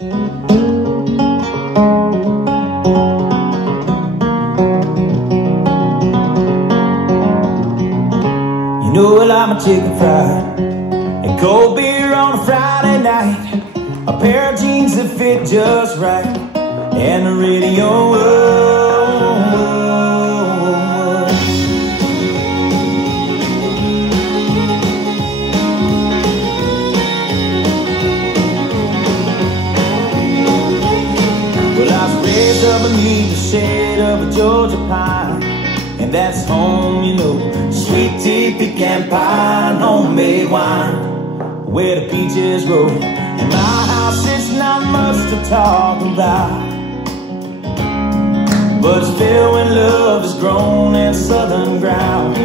You know I like my chicken fried and cold beer on a Friday night, a pair of jeans that fit just right, and the radio. Well, I was raised up beneath the shade of a Georgia pine, and that's home, you know. Sweet tea, pecan pie, and homemade wine, where the peaches roll. In my house, it's not much to talk about, but it's filled when love is grown in southern ground,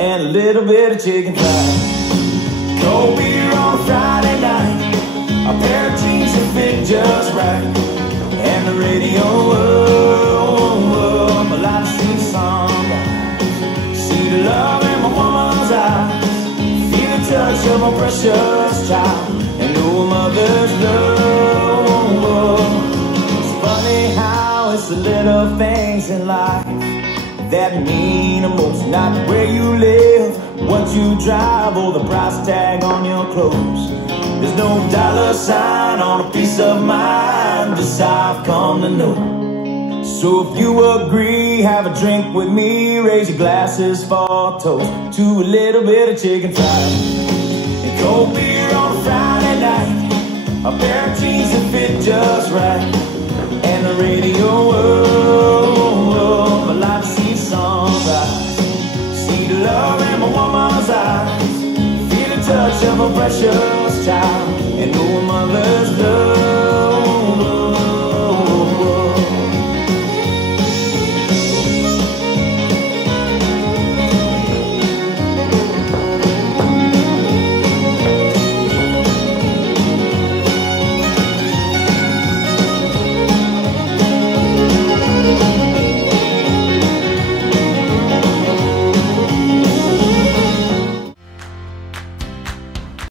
and a little bit of chicken fried. Cold beer on a Friday night, a pair of jeans that fit just right, and the radio. I like to see the sunrise, see the love in my woman's eyes, feel the touch of my precious child, and know a mother's love. It's funny how it's the little things in life that mean the most. Not where you live, what you drive, or the price tag on your clothes. There's no dollar sign on a piece of mind, just how I've come to know. So if you agree, have a drink with me, raise your glasses for a toast to a little bit of chicken fried and cold beer on a Friday night, a pair of jeans that fit just right, and the radio. I like to see the sunrise, see the love in my woman's eyes, feel the touch of a precious child, and